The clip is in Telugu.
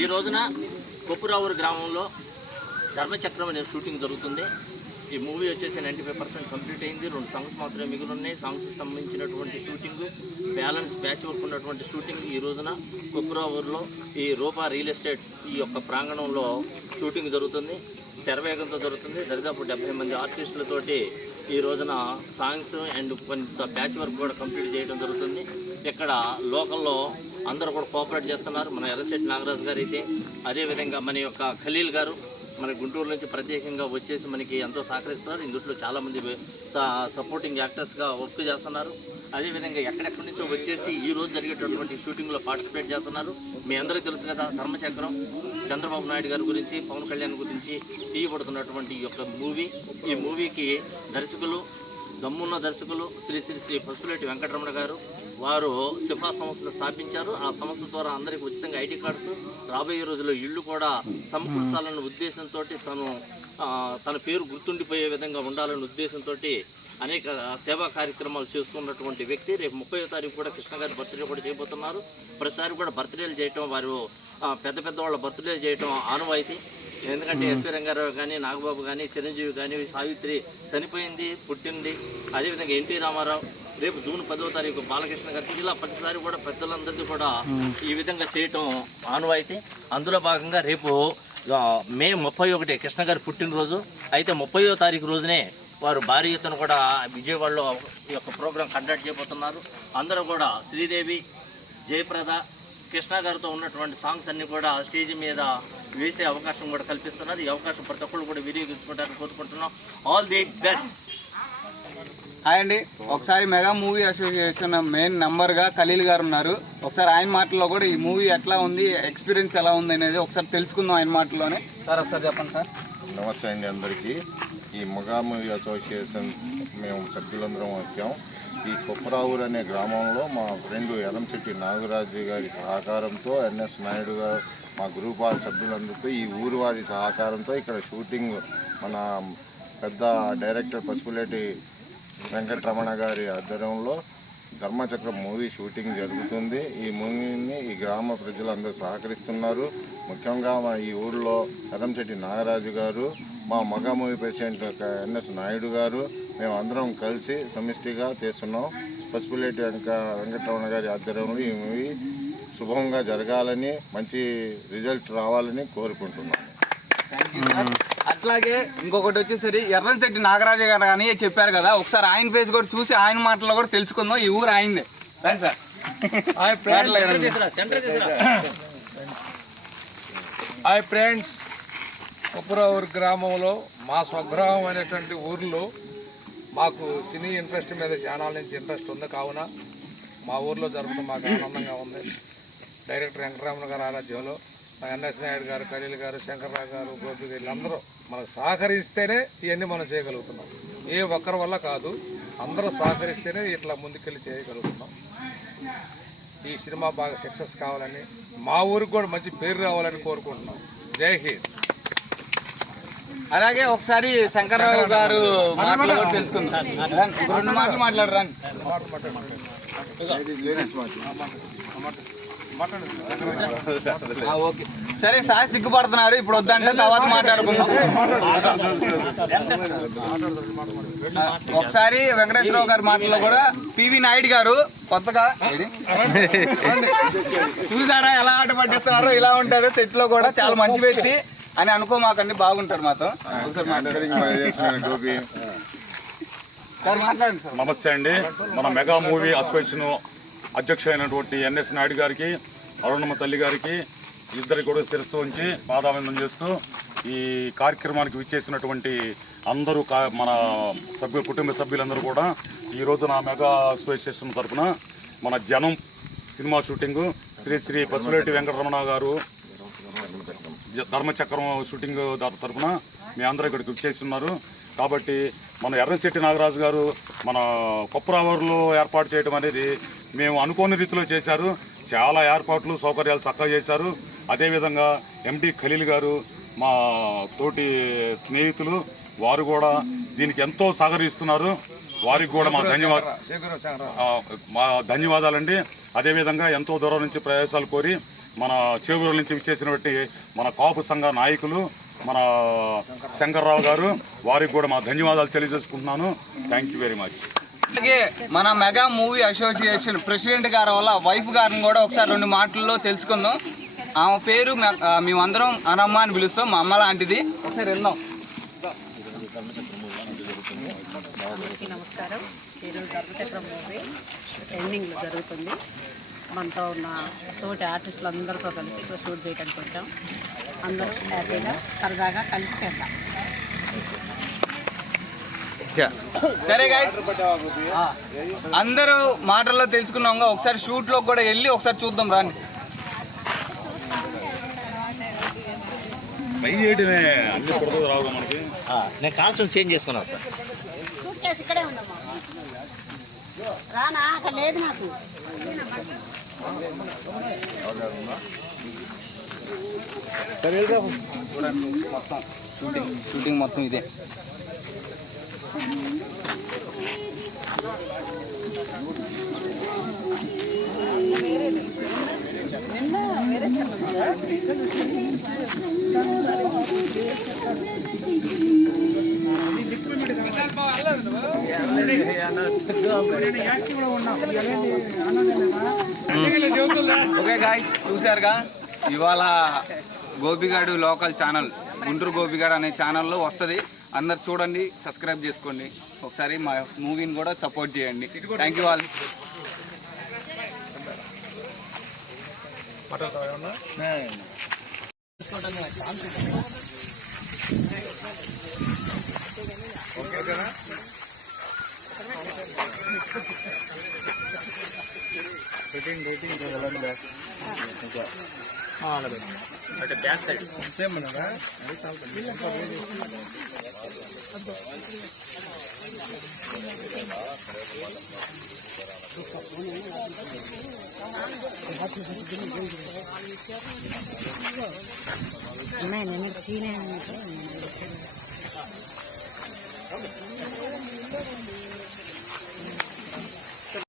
ఈ రోజున కొప్పురావూరు గ్రామంలో ధర్మచక్రం అనే షూటింగ్ జరుగుతుంది. ఈ మూవీ వచ్చేసి 95% కంప్లీట్ అయింది. 2 సాంగ్స్ మాత్రమే మిగిలి ఉన్నాయి. సాంగ్స్ సంబంధించినటువంటి షూటింగ్, బ్యాలెన్స్ ప్యాచ్ వర్క్ ఉన్నటువంటి షూటింగ్ ఈ రోజున కొప్పురావూరులో ఈ రూపా రియల్ ఎస్టేట్ ఈ యొక్క ప్రాంగణంలో షూటింగ్ జరుగుతుంది. శరవేగంతో జరుగుతుంది. దరిదాపు 70 మంది ఆర్టిస్టులతోటి ఈ రోజున సాంగ్స్ అండ్ కొంత ప్యాచ్ వర్క్ కూడా కంప్లీట్ చేయడం జరుగుతుంది. ఇక్కడ లోకల్లో అందరూ కూడా కోఆపరేట్ చేస్తున్నారు. మన ఎర్రశెట్టి నాగరాజు గారు అయితే, అదేవిధంగా మన యొక్క ఖలీల్ గారు మన గుంటూరు నుంచి ప్రత్యేకంగా వచ్చేసి మనకి ఎంతో సహకరిస్తున్నారు. ఇందులో చాలామంది సపోర్టింగ్ యాక్టర్స్గా వర్క్ చేస్తున్నారు. అదేవిధంగా ఎక్కడెక్కడి నుంచో వచ్చేసి ఈ రోజు జరిగేటటువంటి షూటింగ్లో పార్టిసిపేట్ చేస్తున్నారు. మీ అందరికీ తెలుసు కదా, ధర్మచక్రం చంద్రబాబు నాయుడు గారి గురించి, పవన్ కళ్యాణ్ గురించి తీయబడుతున్నటువంటి ఈ యొక్క మూవీ. ఈ మూవీకి దర్శకులు, దమ్మున్న దర్శకులు శ్రీ పసుపులేటి వెంకటరమణ గారు. వారు సిఫా సంస్థను స్థాపించారు. ఆ సంస్థ ద్వారా అందరికీ ఉచితంగా ఐడి కార్డ్స్, రాబోయే రోజుల్లో ఇళ్ళు కూడా సమకూర్చాలన్న ఉద్దేశంతో తన పేరు గుర్తుండిపోయే విధంగా ఉండాలన్న ఉద్దేశంతో అనేక సేవా కార్యక్రమాలు చేస్తున్నటువంటి వ్యక్తి. రేపు 30వ తారీఖు కూడా కృష్ణ గారి బర్త్డే కూడా చేయబోతున్నారు. ప్రతిసారి కూడా బర్త్డేలు చేయటం, వారు పెద్ద వాళ్ళ బర్త్డే చేయటం ఆనవాయితీ. ఎందుకంటే ఎస్వి రంగారావు కానీ, నాగబాబు కానీ, చిరంజీవి కానీ, సావిత్రి చనిపోయింది, పుట్టింది. అదేవిధంగా ఎన్టీ రామారావు, రేపు జూన్ 10వ తారీఖు బాలకృష్ణ గారికి, ఇలా ప్రతిసారి కూడా పెద్దలందరికీ కూడా ఈ విధంగా చేయటం ఆనవాయితీ. అందులో భాగంగా రేపు మే 31 కృష్ణ గారి పుట్టినరోజు. అయితే 30వ తారీఖు రోజునే వారు భారీ ఎత్తున కూడా విజయవాడలో ఈ యొక్క ప్రోగ్రాం కండక్ట్ చేయబోతున్నారు. అందరూ కూడా శ్రీదేవి, జయప్రద, కృష్ణ గారితో ఉన్నటువంటి సాంగ్స్ అన్నీ కూడా స్టేజ్ మీద వేసే అవకాశం కూడా కల్పిస్తున్నారు. ఈ అవకాశం ప్రతి ఒక్కరు కూడా వినియోగించుకుంటారని కోరుకుంటున్నాం. All the best. హాయ్ అండి, ఒకసారి మెగా మూవీ అసోసియేషన్ మెయిన్ నంబర్గా ఖలీల్ గారు ఉన్నారు. ఒకసారి ఆయన మాటల్లో కూడా ఈ మూవీ ఎట్లా ఉంది, ఎక్స్పీరియన్స్ ఎలా ఉంది అనేది ఒకసారి తెలుసుకుందాం ఆయన మాటల్లోనే. సార్ ఒకసారి చెప్పండి సార్. నమస్తే అండి అందరికీ. ఈ మెగా మూవీ అసోసియేషన్ మేము సభ్యులందరం వచ్చాం. ఈ కొప్పురావూరు అనే గ్రామంలో మా ఫ్రెండ్ ఎర్రంశెట్టి నాగరాజు గారి సహకారంతో, ఎన్ఎస్ నాయుడు గారు, మా గ్రూప్ ఆఫ్ సభ్యులందరితో, ఈ ఊరు వారి సహకారంతో ఇక్కడ షూటింగ్ మన పెద్ద డైరెక్టర్ పసుపులేటి వెంకటరమణ గారి ఆధ్వర్యంలో ధర్మచక్రం మూవీ షూటింగ్ జరుగుతుంది. ఈ మూవీని ఈ గ్రామ ప్రజలందరూ సహకరిస్తున్నారు. ముఖ్యంగా మా ఈ ఊరిలో ఎర్రంశెట్టి నాగరాజు గారు, మా mega movie president NS Naidu గారు, మేము అందరం కలిసి సమిష్టిగా చేస్తున్నాం. పసుపులేటి వెంకటరమణ గారి ఆధ్వర్యంలో ఈ మూవీ శుభంగా జరగాలని, మంచి రిజల్ట్ రావాలని కోరుకుంటున్నాం. అట్లాగే ఇంకొకటి వచ్చేసరి ఎర్రంశెట్టి నాగరాజు గారు అని చెప్పారు కదా, ఒకసారి ఆయన ఫేస్ కూడా చూసి ఆయన మాటల్లో కూడా తెలుసుకుందాం. ఈ ఊరు ఆయనదే. సార్ హాయ్ ఫ్రెండ్స్, కొప్పురావూరు గ్రామంలో మా స్వగ్రామం అనేటువంటి ఊర్లో మాకు సినీ ఇంట్రెస్ట్ మీద చాలా నుంచి ఇంట్రెస్ట్ ఉంది. కావున మా ఊర్లో జరుగుతూ మాకు ఆనందంగా ఉంది. డైరెక్టర్ వెంకటరమణ గారు ఆరాధ్యంలో ఎన్ఎస్ నాయుడు గారు, ఖలీల్ గారు, శంకర్రావు గారు, గోపి వీళ్ళందరూ మనకు సహకరిస్తేనే ఇవన్నీ మనం చేయగలుగుతున్నాం. ఏ ఒక్కరి వల్ల కాదు, అందరూ సహకరిస్తేనే ఇట్లా ముందుకెళ్ళి చేయగలుగుతున్నాం. ఈ సినిమా బాగా సక్సెస్ కావాలని, మా ఊరికి కూడా మంచి పేరు రావాలని కోరుకుంటున్నాం. జై హింద్. అలాగే ఒకసారి శంకర్రావు గారు మాటలు కూడా తెలుసుకుందాం. 2 మాటలు మాట్లాడరా. ఓకే సరే సార్, సిగ్గుపడుతున్నారు, ఇప్పుడు వద్దంటే తర్వాత మాట్లాడుకుందాం. ఒకసారి వెంకటేశ్వరరావు గారి మాటల్లో కూడా పివి నాయుడు గారు కొత్తగా చూసారా ఎలా ఆట పట్టిస్తున్నారో, ఇలా ఉంటారు చెట్లో కూడా చాలా మంచి వ్యక్తి అని అనుకోమాకండి, బాగుంటారు మాతో. మాట్లాడండి సార్. నమస్తే అండి. మన మెగా మూవీ అసోసియేషన్ అధ్యక్షుడైనటువంటి ఎన్ఎస్ నాయుడు గారికి, అరుణమ్మ తల్లి గారికి ఇద్దరికి కూడా శిరస్సు ఉంచి పాదాభివందనం చేస్తూ ఈ కార్యక్రమానికి విచ్చేసినటువంటి అందరూ మన కుటుంబ సభ్యులందరూ కూడా ఈరోజు నా మెగా అసోసియేషన్ తరఫున మన జనం సినిమా షూటింగు శ్రీ పసుపులేటి వెంకటరమణ గారు ధర్మచక్రం షూటింగ్ తరఫున మీ అందరూ ఇక్కడికి విచ్చేస్తున్నారు. కాబట్టి మన ఎర్రంశెట్టి నాగరాజు గారు మన కొప్పురావూరులో ఏర్పాటు చేయడం అనేది మేము అనుకోని రీతిలో చేశారు. చాలా ఏర్పాట్లు సౌకర్యాలు చక్కగా చేశారు. అదేవిధంగా ఎండి ఖలీల్ గారు మా తోటి స్నేహితులు, వారు కూడా దీనికి ఎంతో సహకరిస్తున్నారు. వారికి కూడా మా ధన్యవాదాలండి. అదేవిధంగా ఎంతో దూరం నుంచి ప్రయాసాలు కోరి మన చేవూరు నుంచి విచ్చేసినటువంటి మన కాపు సంఘ నాయకులు మన శంకర్రావు గారు, వారికి కూడా మా ధన్యవాదాలు తెలియజేసుకుంటున్నాను. Thank you very much. అలాగే మన మెగా మూవీ అసోసియేషన్ ప్రెసిడెంట్ గారి వల్ల వైఫ్ గారిని కూడా ఒకసారి 2 మాటల్లో తెలుసుకుందాం. ఆమె పేరు మేమందరం అనమ్మ అని పిలుస్తాం, మా అమ్మ లాంటిది. ఒకసారి వెళ్దాం. అందరికీ నమస్కారం. ఈరోజు ధర్మచక్రం మూవీ ఎండింగ్లో జరుగుతుంది. మనతో ఉన్న తోటి ఆర్టిస్టులు అందరితో కలిసి ఇక్కడ షూట్ చేయడానికి వచ్చాం. అందరూ హ్యాపీగా సరదాగా కలిసి చేద్దాం. సరే గైస్, అందరూ మాటల్లో తెలుసుకున్నాం. ఒకసారి షూట్లో కూడా వెళ్ళి ఒకసారి చూద్దాం రాని. నేను కాన్స్టెంట్ చేంజ్ చేసుకున్నాను సార్. షూట్ చేసి ఇక్కడే ఉండమ్మా. రానా అక్కడ లేదు నాకు. షూటింగ్ మొత్తం ఇదే. ఓకే గాయ్స్, చూశారుగా ఇవాళ గోపిగాడు లోకల్ ఛానల్, గుంటూరు గోపిగాడు అనే ఛానల్లో వస్తుంది. అందరు చూడండి, సబ్స్క్రైబ్ చేసుకోండి. ఒకసారి మా మూవీని కూడా సపోర్ట్ చేయండి. Thank you all. అంటే బ్యాక్ సైడ్